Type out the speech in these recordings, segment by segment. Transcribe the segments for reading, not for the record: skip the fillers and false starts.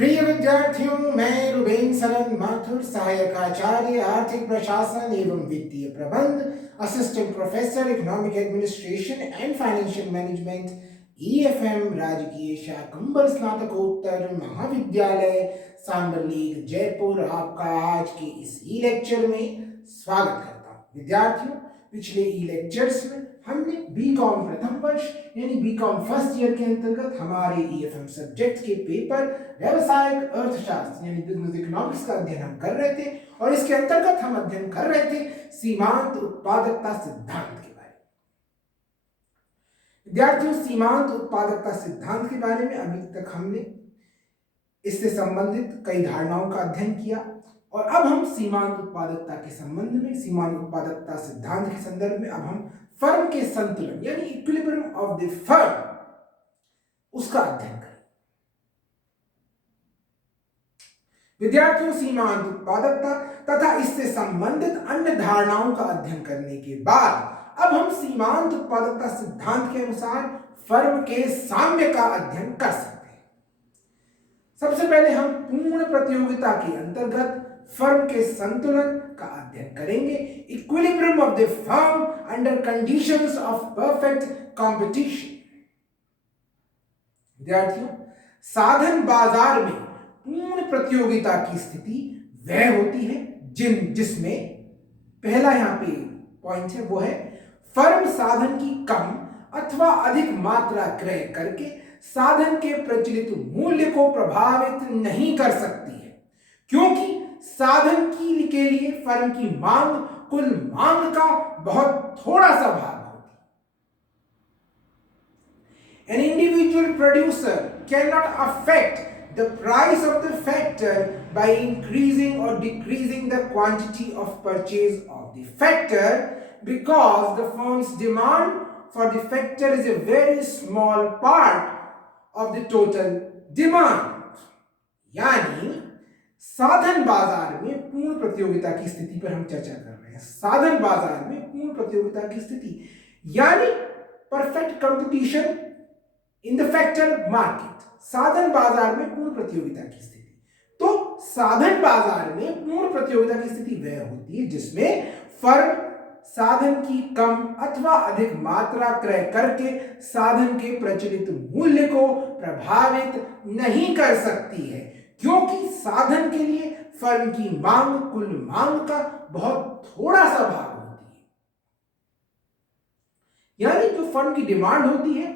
प्रिय विद्यार्थियों, मैं रुबेन सरन माथुर, सहायक आचार्य आर्थिक प्रशासन एवं वित्तीय प्रबंध, assistant professor economic administration and financial management, EFM राजकीय शाकंभर स्नातकोत्तर महाविद्यालय सांबरलीग जयपुर आपका आज के इस ई लेक्चर में स्वागत करता हूं। विद्यार्थियों, पिछले ई लेक्चर्स में हमने बीकॉम प्रथम वर्ष यानी बीकॉम फर्स्ट ईयर के अंतर्गत हमारे ईएफएम सब्जेक्ट के पेपर व्यवसायिक अर्थशास्त्र यानी बिजनेस इकोनॉमिक्स का अध्ययन हम कर रहे थे और इसके अंतर्गत हम अध्ययन कर रहे थे सीमांत उत्पादकता सिद्धांत के बारे में। विद्यार्थियों, सीमांत उत्पादकता सिद्धांत के बारे में अभी तक हमने इससे संबंधित कई धारणाओं का अध्ययन किया और अब हम सीमांत उत्पादकता के संबंध में, सीमांत उत्पादकता सिद्धांत के संदर्भ में अब हम फर्म के संतुलन यानी इक्विलिब्रियम ऑफ द फर्म उसका अध्ययन करें। विद्यार्थियों, सीमांत उत्पादकता तथा इससे संबंधित अन्य धारणाओं का अध्ययन करने के बाद अब हम सीमांत उत्पादकता सिद्धांत के अनुसार फर्म के साम्य का अध्ययन कर सकते हैं। सबसे पहले हम पूर्ण प्रतियोगिता के अंतर्गत फर्म के संतुलन का अध्ययन करेंगे, equilibrium of the firm under conditions of perfect competition. विद्यार्थियों, साधन बाजार में पूर्ण प्रतियोगिता की स्थिति वह होती है जिसमें पहला यहां पे पॉइंट है वो है फर्म साधन की कम अथवा अधिक मात्रा क्रय करके साधन के प्रचलित मूल्य को प्रभावित नहीं कर सकती है, क्योंकि साधन के लिए फर्म की मांग कुल मांग का बहुत थोड़ा सा भाग होती है। An individual producer cannot affect the price of the factor by increasing or decreasing the quantity of purchase of the factor because the firm's demand for the factor is a very small part of the total demand। यानी साधन बाजार में पूर्ण प्रतियोगिता की स्थिति पर हम चर्चा कर रहे हैं। साधन बाजार में पूर्ण प्रतियोगिता की स्थिति यानी perfect competition in the factor market. साधन बाजार में पूर्ण प्रतियोगिता की स्थिति, तो साधन बाजार में पूर्ण प्रतियोगिता की स्थिति वह होती है जिसमें फर्म साधन की कम अथवा अधिक मात्रा क्रय करके साधन के प्रचलित मूल्य को प्रभावित नहीं कर सकती है, क्योंकि साधन के लिए फर्म की मांग कुल मांग का बहुत थोड़ा सा भाग होती है। यानी जो फर्म की डिमांड होती है,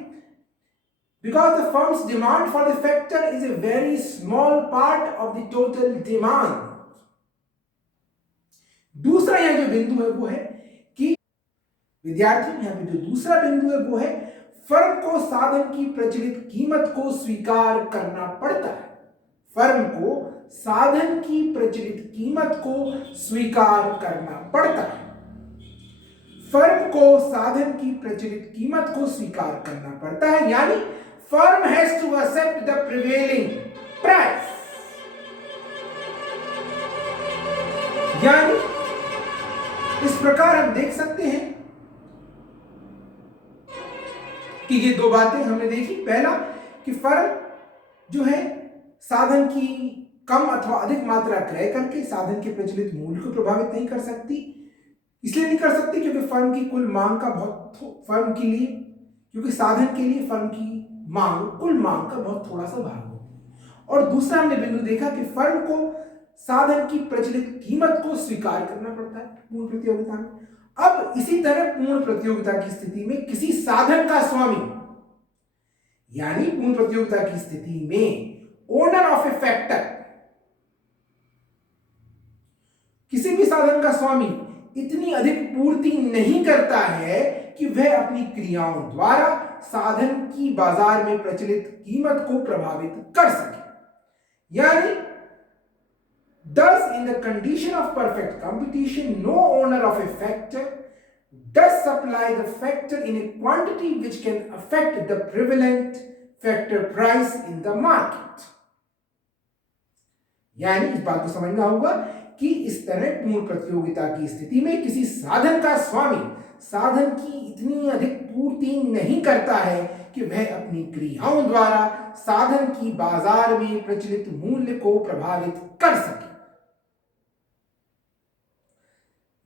because the firm's demand for the factor is a very small part of the total demand। दूसरा यहां जो बिंदु है वो है कि विद्यार्थियों, यहां पे जो दूसरा बिंदु है वो है फर्म को साधन की प्रचलित कीमत को स्वीकार करना पड़ता है। फर्म को साधन की प्रचलित कीमत को स्वीकार करना पड़ता है। फर्म को साधन की प्रचलित कीमत को स्वीकार करना पड़ता है, यानी firm has to accept the prevailing price. यानी इस प्रकार हम देख सकते हैं कि ये दो बातें हमने देखी। पहला कि फर्म जो है साधन की कम अथवा अधिक मात्रा क्रय करके साधन के प्रचलित मूल्य को प्रभावित नहीं कर सकती। इसलिए नहीं कर सकती क्योंकि फर्म की कुल मांग का क्योंकि साधन के लिए फर्म की मांग कुल मांग का बहुत थोड़ा सा भाग हो। और दूसरा हमने बिंदु देखा कि फर्म को साधन की प्रचलित कीमत को स्वीकार करना पड़ता है पूर्ण प्रतियोगिता में। अब इसी तरह पूर्ण प्रतियोगिता की स्थिति में किसी साधन का स्वामी, यानी पूर्ण प्रतियोगिता की स्थिति में ओनर ऑफ ए फैक्टर, किसी भी साधन का स्वामी इतनी अधिक पूर्ति नहीं करता है कि वह अपनी क्रियाओं द्वारा साधन की बाजार में प्रचलित कीमत को प्रभावित कर सके। यानी thus in the condition of perfect competition no owner of a factor does supply the factor in a quantity which can affect the prevalent factor price in the market। यानी इस बात को समझना होगा कि इस तरह पूर्ण प्रतियोगिता की स्थिति में किसी साधन का स्वामी साधन की इतनी अधिक पूर्ति नहीं करता है कि वह अपनी क्रियाओं द्वारा साधन की बाजार में प्रचलित मूल्य को प्रभावित कर सके।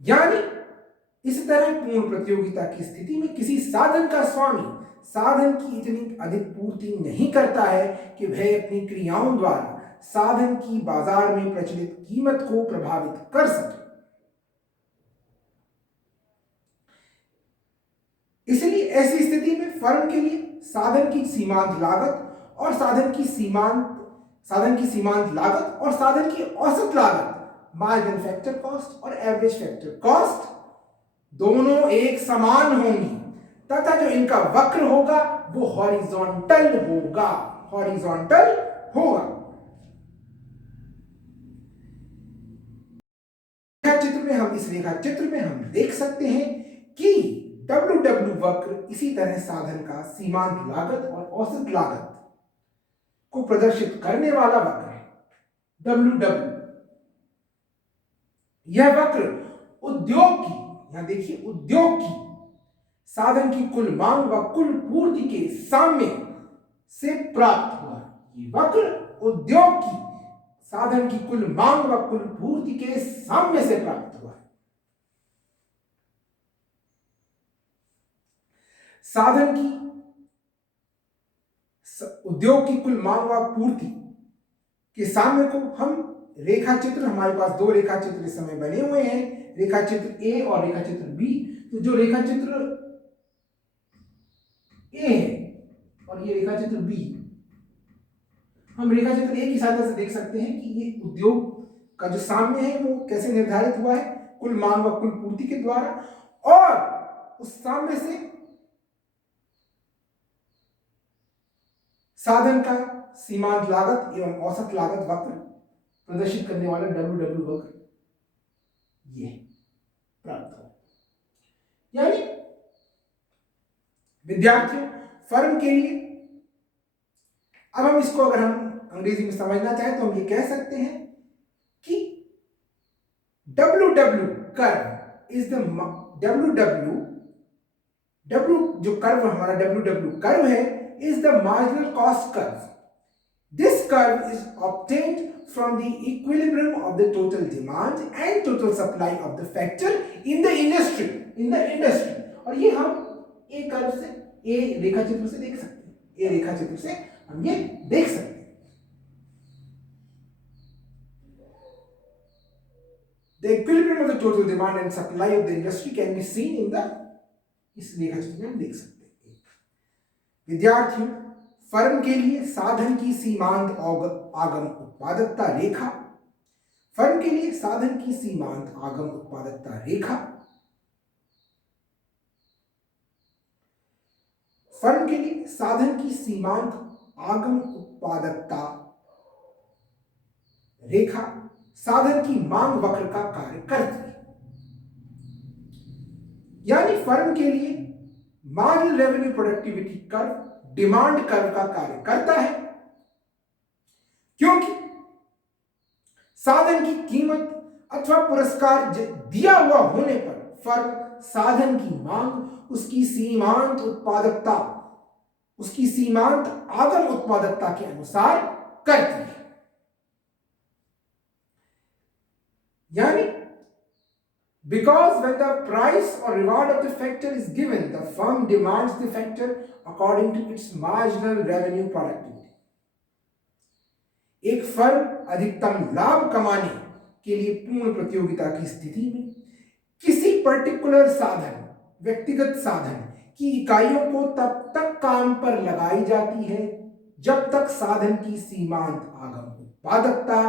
यानी इस तरह पूर्ण प्रतियोगिता की स्थिति में किसी साधन का स्वामी साधन की इतनी अधिक पूर्ति नहीं करता है कि वह अपनी क्रियाओं द्वारा साधन की बाजार में प्रचलित कीमत को प्रभावित कर सके। इसलिए ऐसी स्थिति में फर्म के लिए साधन की सीमांत लागत और साधन की सीमांत लागत और साधन की औसत लागत, मार्जिनल फैक्टर कॉस्ट और एवरेज फैक्टर कॉस्ट, दोनों एक समान होंगी तथा जो इनका वक्र होगा वो हॉरिजॉन्टल होगा। इस रेखा चित्र में हम देख सकते हैं कि WW वक्र इसी तरह साधन का सीमांत लागत और औसत लागत को प्रदर्शित करने वाला वक्र है। WW यह वक्र उद्योग की, यहां देखिए, उद्योग की साधन की कुल मांग व कुल पूर्ति के साम्य से प्राप्त हुआ। ये वक्र उद्योग की साधन की कुल मांग व कुल पूर्ति के साम्य से प्राप्त हुआ। साधन की उद्योग की कुल मांग व पूर्ति के साम्य को हम रेखा चित्र, हमारे पास दो रेखा चित्र इस समय बने हुए हैं, रेखा चित्र ए और रेखा चित्र बी। तो जो रेखा चित्र ए है और ये रेखा चित्र बी, हम रेखा चित्र ए की सहायता से देख सकते हैं कि ये उद्योग का जो साम्य है वो कैसे निर्धारित हुआ है, कुल मांग व कुल पूर्ति के द्वारा, और उस साम्य से साधन का सीमांत लागत एवं औसत लागत वक्र प्रदर्शित करने वाला WW वक्र ये प्राप्त हो। यानी विद्यार्थियों, फर्म के लिए, अब हम इसको अगर हम अंग्रेजी में समझना चाहें तो हम ये कह सकते हैं कि WW curve is the W जो कर्व हमारा WW कर्व है is the marginal cost curve. This curve is obtained from the equilibrium of the total demand and total supply of the factor in the industry. और ये हम ए curve से, ए रेखा चित्र से देख सकते हैं, ए रेखा चित्र से हम ये देख सकते हैं। The equilibrium of the total demand and supply of the industry can be seen in the, इस रेखा चित्र में हम देख सकते हैं। विद्यार्थियों, फर्म के लिए साधन की सीमांत आगम उत्पादकता रेखा, फर्म के लिए साधन की सीमांत आगम उत्पादकता रेखा, फर्म के लिए साधन की सीमांत आगम उत्पादकता रेखा साधन की मांग वक्र का कार्य करती है। यानी फर्म के लिए marginal revenue productivity curve demand curve का कार्य करता है, क्योंकि साधन की कीमत अथवा पुरस्कार दिया हुआ होने पर फर्म साधन की मांग उसकी सीमांत उत्पादकता, उसकी सीमांत आगम उत्पादकता के अनुसार करती है। यानी because when the price or reward of the factor is given, the firm demands the factor according to its marginal revenue productivity. एक फर्म अधिकतम लाभ कमाने के लिए पूर्ण प्रतियोगिता की स्थिति में किसी पर्टिकुलर साधन, व्यक्तिगत साधन की इकाइयों को तब तक काम पर लगाई जाती है जब तक साधन की सीमांत आगम उत्पादकता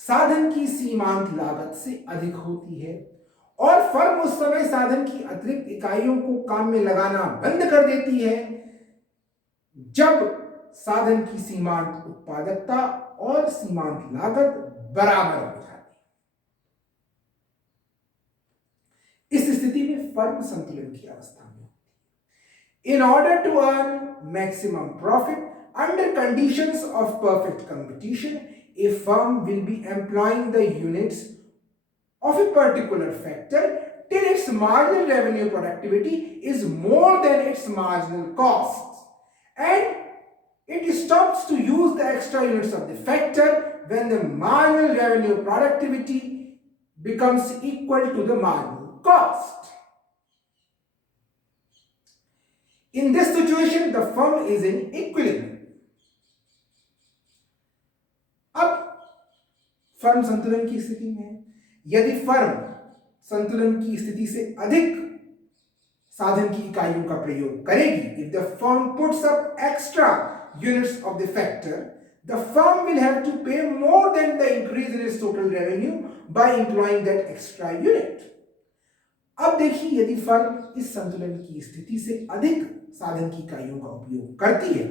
साधन की सीमांत लागत से अधिक होती है, और फर्म उस समय साधन की अतिरिक्त इकाइयों को काम में लगाना बंद कर देती है जब साधन की सीमांत उत्पादकता और सीमांत लागत बराबर हो जाती है। इस स्थिति में फर्म संतुलन की अवस्था में होती है। In order to earn maximum profit under conditions of perfect competition, a firm will be employing the units of a particular factor till its its marginal revenue productivity is more than its marginal costs, and it stops to use the extra units of the factor when the marginal revenue productivity becomes equal to the marginal cost. In this situation, the firm is in equilibrium. अब firm संतुलन की स्थिति में है. यदि firm संतुलन की स्थिति से अधिक साधन की इकाइयों का प्रयोग करेगी, if the firm puts up extra units of the factor, the firm will have to pay more than the increase in its total revenue by employing that extra unit. अब देखिए, यदि फर्म इस संतुलन की स्थिति से अधिक साधन की इकाइयों का उपयोग करती है,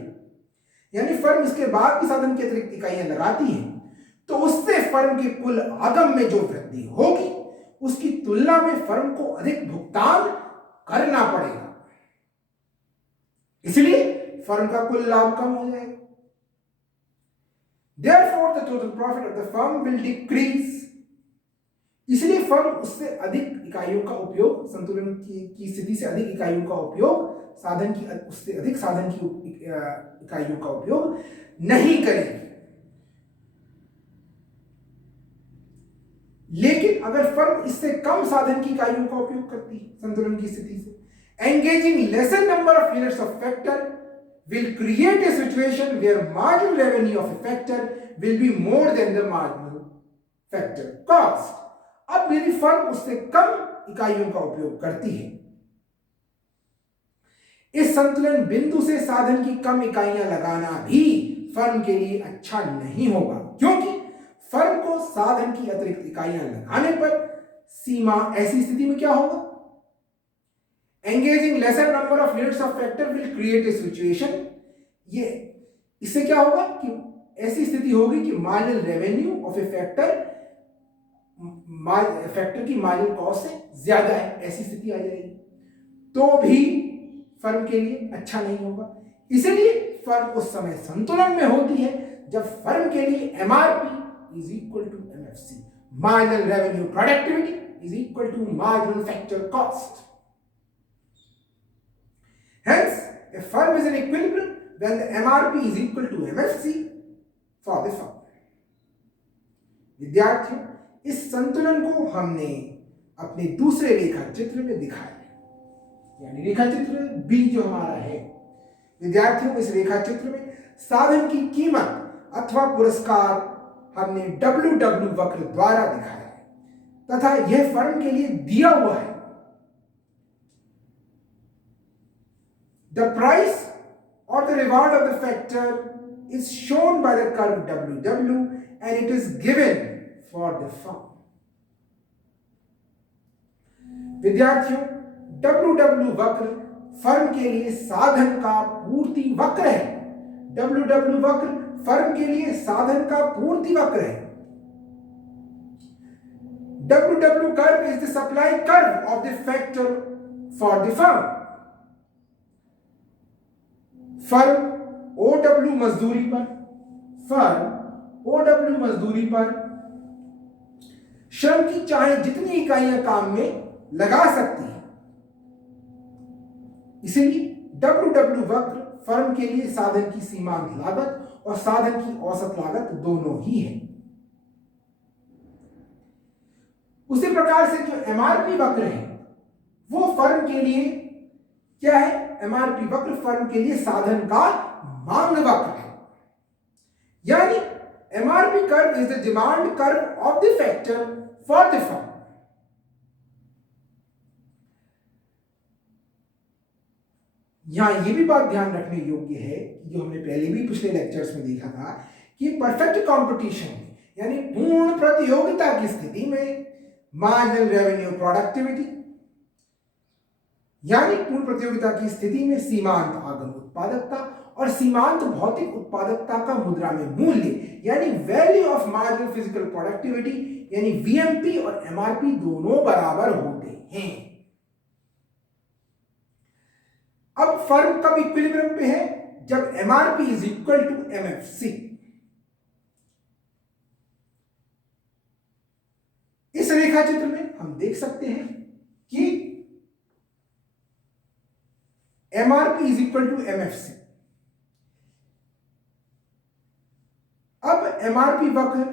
यानी फर्म इसके बाद भी साधन की अतिरिक्त इकाइयां लगाती है, तो उससे फर्म के कुल आगम में जो वृद्धि होगी उसकी तुलना में फर्म को अधिक भुगतान करना पड़ेगा. इसलिए फर्म का कुल लाभ कम हो जाएगा. Therefore, the total profit of the firm will decrease. इसलिए फर्म उससे अधिक इकाइयों का उपयोग, संतुलन की स्थिति से अधिक इकाइयों का उपयोग, साधन की उससे अधिक साधन की इकाइयों का उपयोग नहीं करेगी. लेकिन अगर फर्म इससे कम साधन की इकाइयों का उपयोग करती है संतुलन की स्थिति से, engaging lesser number of units of factor will create a situation where marginal revenue of a factor will be more than the marginal factor cost. अब यदि फर्म उससे कम इकाइयों का उपयोग करती है, इस संतुलन बिंदु से साधन की कम इकाइयां लगाना भी फर्म के लिए अच्छा नहीं होगा, क्योंकि फर्म को साधन की अतिरिक्त इकाइयां लगाने पर सीमा, ऐसी स्थिति में क्या होगा, engaging lesser number of units of factor will create a situation, ये इससे क्या होगा कि ऐसी स्थिति होगी कि marginal revenue of A factor की मार्जिनल कॉस्ट से ज्यादा है, ऐसी स्थिति आ जाएगी, तो भी फर्म के लिए अच्छा नहीं होगा. इसलिए फर्म उस समय संतुलन में होती है जब फर्म के लिए MRP is equal to MFC, marginal revenue productivity is equal to marginal factor cost. Hence, a firm is in equilibrium when the MRP is equal to MFC for the firm. विद्यार्थियों, इस संतुलन को हमने अपने दूसरे रेखा चित्र में दिखाया, यानी रेखा चित्र बी जो हमारा है. विद्यार्थियों, इस रेखा चित्र में साधन की कीमत अथवा पुरस्कार हमने WW वक्र द्वारा दिखाया है तथा यह फर्म के लिए दिया हुआ है. The price or the reward of the factor is shown by the curve WW and it is given for the firm. विद्यार्थियों, WW वक्र फर्म के लिए साधन का पूर्ति वक्र है. WW वक्र फर्म के लिए साधन का पूर्ति वक्र है. WW curve is the supply curve of the factor for the firm. Firm OW मजदूरी पर श्रम की चाहे जितनी इकाइयां काम में लगा सकती है. इसलिए WW वक्र फर्म के लिए साधन की सीमांत लागत और साधन की औसत लागत दोनों ही है. उसी प्रकार से जो एमआरपी वक्र है वो फर्म के लिए क्या है, एमआरपी वक्र फर्म के लिए साधन का मांग वक्र है. यानी MRP curve is the demand curve of the factor for the firm. यहां यह भी बात ध्यान रखने योग्य है जो हमने पहले भी पिछले लेक्चर्स में देखा था कि परफेक्ट कंपटीशन में, यानी पूर्ण प्रतियोगिता की स्थिति में, मार्जिनल रेवेन्यू प्रोडक्टिविटी, यानी पूर्ण प्रतियोगिता की स्थिति में सीमांत आगम उत्पादकता और सीमांत भौतिक उत्पादकता का मुद्रा में मूल्य, यानी value of marginal physical productivity, यानी वीएमपी और एमआरपी दोनों बराबर होते हैं. अब फर्म कब इक्विलिब्रियम पे है, जब MRP is equal to MFC. इस रेखा चित्र में हम देख सकते हैं कि MRP is equal to MFC। अब MRP वक्र,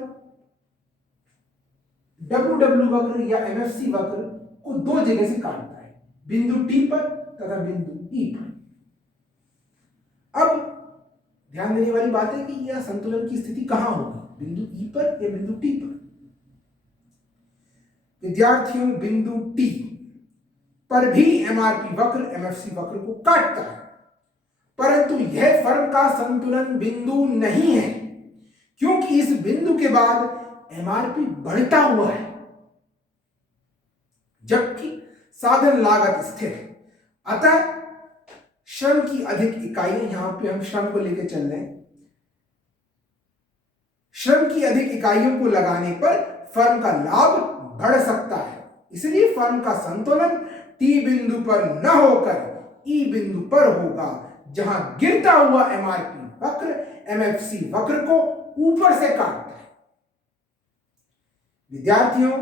WW वक्र या MFC वक्र को दो जगह से काटता है, बिंदु T पर तथा बिंदु E पर। अब ध्यान देने वाली बात है कि यह संतुलन की स्थिति कहां होगी, बिंदु E पर या बिंदु T पर। विद्यार्थियों, बिंदु T पर भी MRP वक्र MFC वक्र को काटता है, परंतु यह फर्म का संतुलन बिंदु नहीं है, क्योंकि इस बिंदु के बाद MRP बढ़ता हुआ है, जबकि साधन लागत स्थिर है। अतः श्रम की अधिक इकाइयां, यहां पे हम श्रम को लेकर चल रहे हैं, श्रम की अधिक इकाइयों को लगाने पर फर्म का लाभ बढ़ सकता है। इसलिए फर्म का संतुलन T बिंदु पर न होकर E बिंदु पर होगा, जहां गिरता हुआ MRP वक्र MFC वक्र को ऊपर से काटता है। विद्यार्थियों,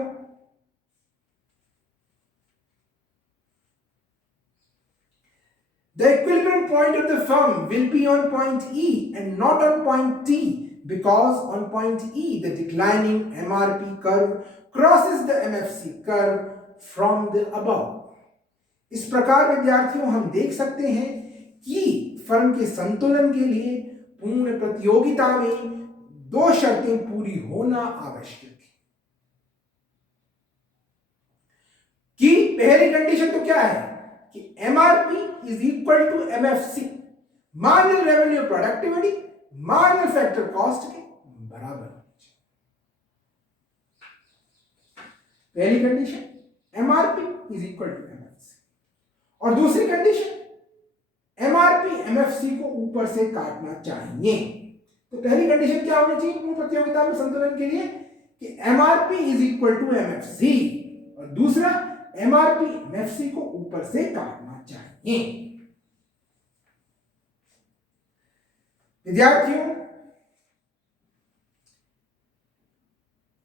the equilibrium point of the firm will be on point E and not on point T, because on point E the declining MRP curve crosses the MFC curve from the above. इस प्रकार विद्यार्थियों हम देख सकते हैं कि firm के संतुलन के लिए पूर्ण प्रतियोगिता में दो शर्तें पूरी होना आवश्यक है। कि पहली कंडीशन तो क्या है कि MRP is equal to MFC, marginal revenue productivity marginal factor cost के बराबर। पहली condition MRP is equal to MFC, और दूसरी कंडीशन MRP MFC को ऊपर से काटना चाहिए। तो पहली कंडीशन क्या होनी चाहिए पूर्ण प्रतियोगिता में संतुलन के लिए कि MRP is equal to MFC, और दूसरा MRP MFC को ऊपर से काटना चाहिए। विद्यार्थियों,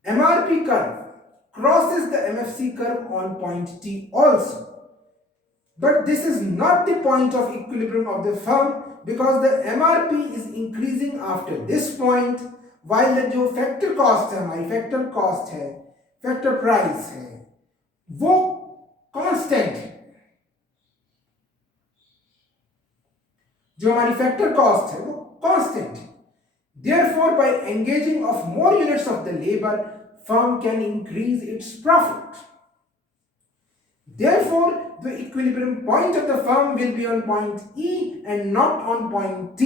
MRP curve crosses the MFC curve on point T also, but this is not the point of equilibrium of the firm, because the MRP is increasing after this point, while the जो factor cost है, हमारी factor cost है, factor price है, वो constant है। जो हमारी factor cost है वो कांस्टेंट है। Therefore, by engaging of more units of the labor, firm can increase its profit. Therefore, the equilibrium point of the firm will be on point E and not on point T,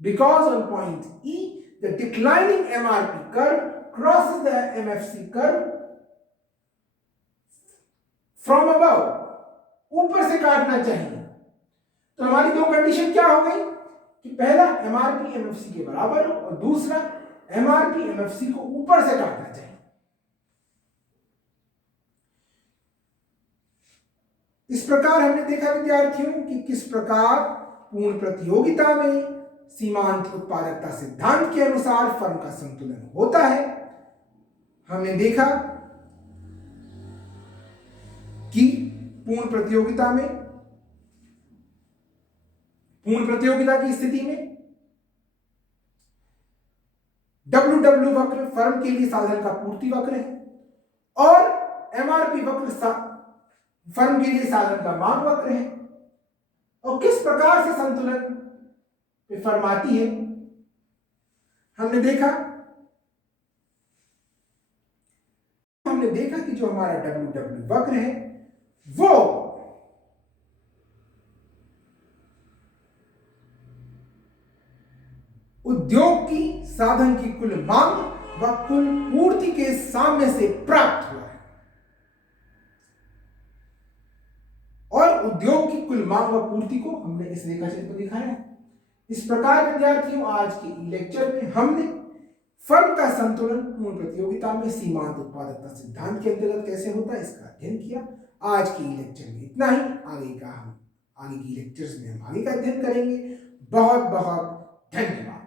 because on point E the declining MRP curve crosses the MFC curve from above, ऊपर से काटना चाहिए। तो हमारी दो condition क्या हो गई कि पहला MRP MFC के बराबर हो, और दूसरा MRP MFC को ऊपर से काटना चाहिए। इस प्रकार हमने देखा विद्यार्थियों कि किस प्रकार पूर्ण प्रतियोगिता में सीमांत उत्पादकता सिद्धांत के अनुसार फर्म का संतुलन होता है। हमने देखा कि पूर्ण प्रतियोगिता की स्थिति में WW वक्र फर्म के लिए साधन का पूर्ति वक्र है, और MRP वक्र फर्म के लिए साधन का मांग वक्र है। और किस प्रकार से संतुलन पे फर्म आती है हमने देखा कि जो हमारा WW वक्र है वो उद्योग की साधन की कुल मांग व कुल पूर्ति के साम्य से प्राप्त हुआ है, और उद्योग की कुल मांग व पूर्ति को हमने इस रेखाचित्र में दिखाया है। इस प्रकार विद्यार्थियों आज के लेक्चर में हमने फर्म का संतुलन पूर्ण प्रतियोगिता में सीमांत उत्पादकता सिद्धांत के अंतर्गत कैसे होता है इसका अध्ययन किया। आज की लेक्चर में इतना ही। आगे की लेक्चर्स में हम आगे का अध्ययन करेंगे। बहुत बहुत धन्यवाद।